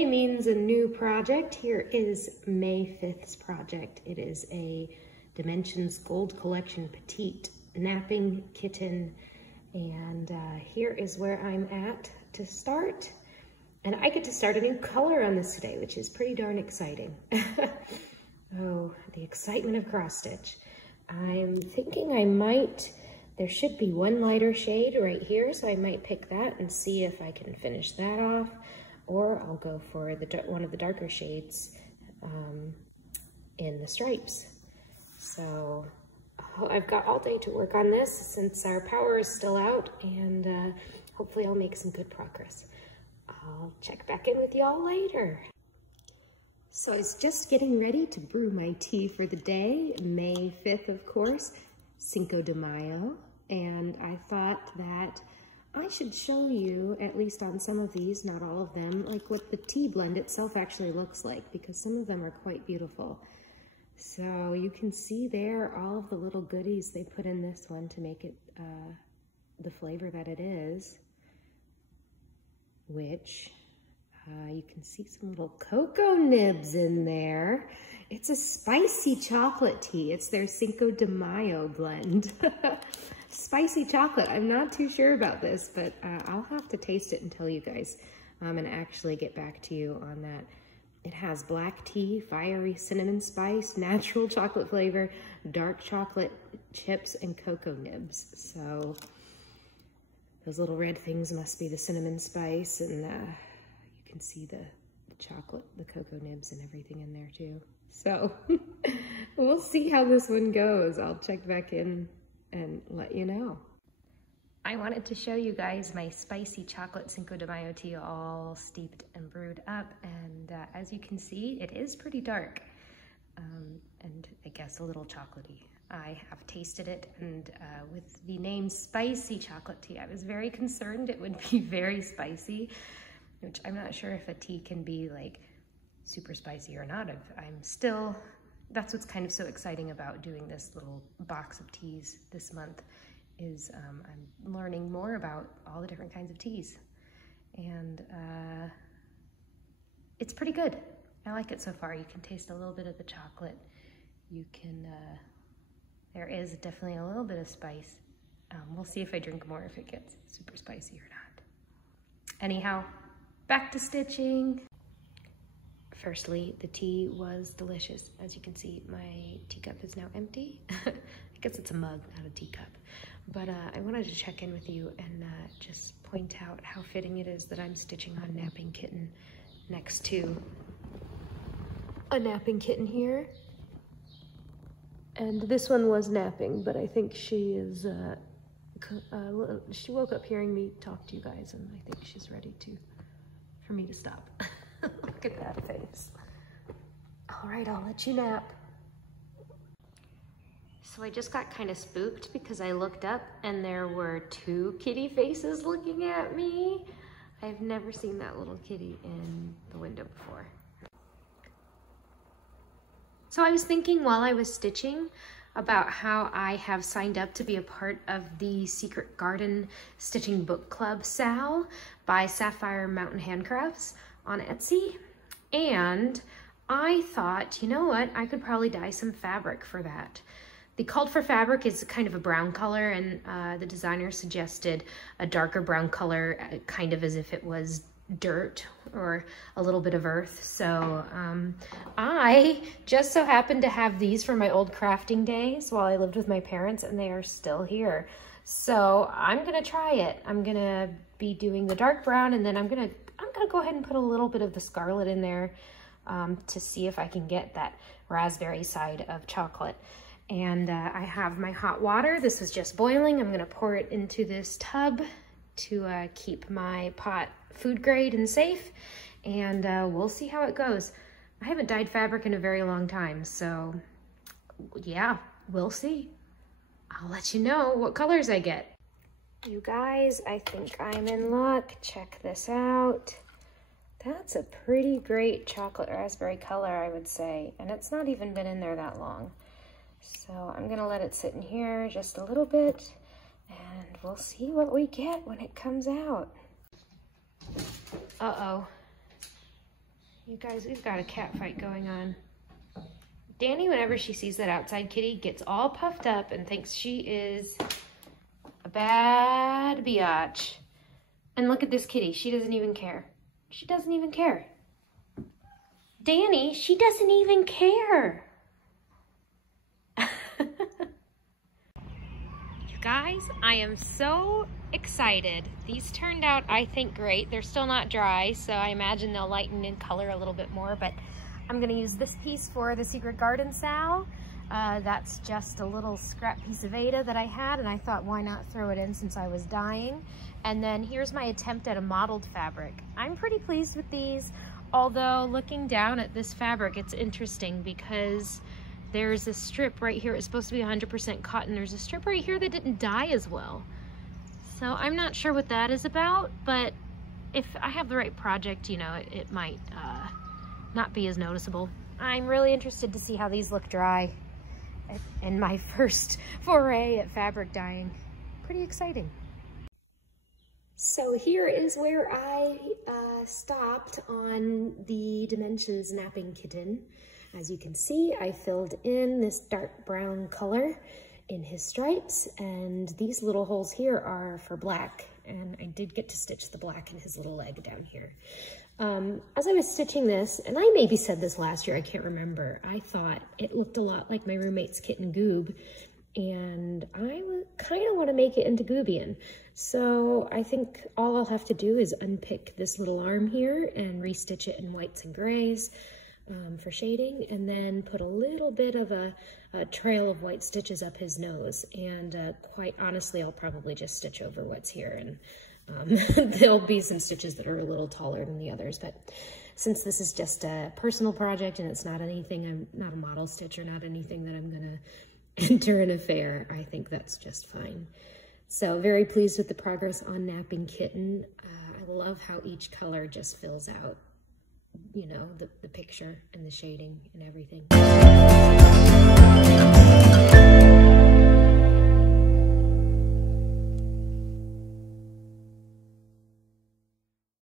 today means a new project. Here is May 5th's project. It is a Dimensions Gold Collection Petite napping kitten. And here is where I'm at to start. And I get to start a new color on this today, which is pretty darn exciting. Oh, the excitement of cross stitch. I'm thinking I might, there should be one lighter shade right here, so I might pick that and see if I can finish that off, or I'll go for one of the darker shades in the stripes. So I've got all day to work on this since our power is still out, and hopefully I'll make some good progress. I'll check back in with y'all later. So I was just getting ready to brew my tea for the day, May 5th, of course, Cinco de Mayo, and I thought that I should show you, at least on some of these, not all of them, like what the tea blend itself actually looks like, because some of them are quite beautiful. So you can see there all of the little goodies they put in this one to make it the flavor that it is, which you can see some little cocoa nibs in there. It's a spicy chocolate tea. It's their Cinco de Mayo blend. Spicy chocolate. I'm not too sure about this, but I'll have to taste it and tell you guys and actually get back to you on that. It has black tea, fiery cinnamon spice, natural chocolate flavor, dark chocolate chips, and cocoa nibs. So those little red things must be the cinnamon spice, and you can see the chocolate, the cocoa nibs and everything in there too. So we'll see how this one goes. I'll check back in and let you know. I wanted to show you guys my spicy chocolate Cinco de Mayo tea all steeped and brewed up, and as you can see, it is pretty dark and I guess a little chocolatey. I have tasted it, and with the name spicy chocolate tea, I was very concerned it would be very spicy, which I'm not sure if a tea can be like super spicy or not. That's what's kind of so exciting about doing this little box of teas this month, is I'm learning more about all the different kinds of teas. And it's pretty good. I like it so far. You can taste a little bit of the chocolate. You can, there is definitely a little bit of spice. We'll see if I drink more, if it gets super spicy or not. Anyhow, back to stitching. Firstly, the tea was delicious. As you can see, my teacup is now empty. I guess it's a mug, not a teacup. But I wanted to check in with you and just point out how fitting it is that I'm stitching on Napping Kitten next to a napping kitten here. And this one was napping, but I think she is, she woke up hearing me talk to you guys, and I think she's ready for me to stop. Look at that face. All right, I'll let you nap. So I just got kind of spooked because I looked up and there were two kitty faces looking at me. I've never seen that little kitty in the window before. So I was thinking while I was stitching about how I have signed up to be a part of the Secret Garden Stitching Book Club SAL by Sapphire Mountain Handcrafts on Etsy. And I thought, you know what, I could probably dye some fabric for that. The called for fabric is kind of a brown color, and the designer suggested a darker brown color, kind of as if it was dirt or a little bit of earth. So I just so happened to have these from my old crafting days while I lived with my parents, and they are still here. So I'm gonna try it. I'm gonna be doing the dark brown, and then I'm gonna go ahead and put a little bit of the scarlet in there to see if I can get that raspberry side of chocolate. And I have my hot water. This is just boiling. I'm gonna pour it into this tub to keep my pot food grade and safe, and we'll see how it goes. I haven't dyed fabric in a very long time, so yeah, we'll see. I'll let you know what colors I get. You guys, I think I'm in luck. Check this out. That's a pretty great chocolate raspberry color, I would say, and it's not even been in there that long. So I'm gonna let it sit in here just a little bit, and we'll see what we get when it comes out. Uh-oh. You guys, we've got a cat fight going on. Danny, whenever she sees that outside kitty, gets all puffed up and thinks she is a bad biatch. And look at this kitty. She doesn't even care. She doesn't even care. Danny, she doesn't even care. You guys, I am so excited. These turned out, I think, great. They're still not dry, so I imagine they'll lighten in color a little bit more, but I'm gonna use this piece for the Secret Garden Sal. That's just a little scrap piece of Ada that I had, and I thought, why not throw it in since I was dyeing? And then here's my attempt at a mottled fabric. I'm pretty pleased with these, although looking down at this fabric, it's interesting because there's a strip right here. It's supposed to be 100% cotton. There's a strip right here that didn't dye as well. So I'm not sure what that is about, but if I have the right project, you know, it might not be as noticeable. I'm really interested to see how these look dry in my first foray at fabric dyeing. Pretty exciting. So here is where I stopped on the Dimensions Napping Kitten. As you can see, I filled in this dark brown color in his stripes, and these little holes here are for black, and I did get to stitch the black in his little leg down here. As I was stitching this, and I maybe said this last year, I can't remember, I thought it looked a lot like my roommate's kitten Goob, and I kind of want to make it into Goobian. So I think all I'll have to do is unpick this little arm here and restitch it in whites and grays for shading, and then put a little bit of a trail of white stitches up his nose. And quite honestly, I'll probably just stitch over what's here, and there'll be some stitches that are a little taller than the others. But since this is just a personal project and it's not anything, I'm not a model stitch or not anything that I'm gonna enter in a fair, I think that's just fine. So very pleased with the progress on Napping Kitten. I love how each color just fills out, you know, the picture and the shading and everything.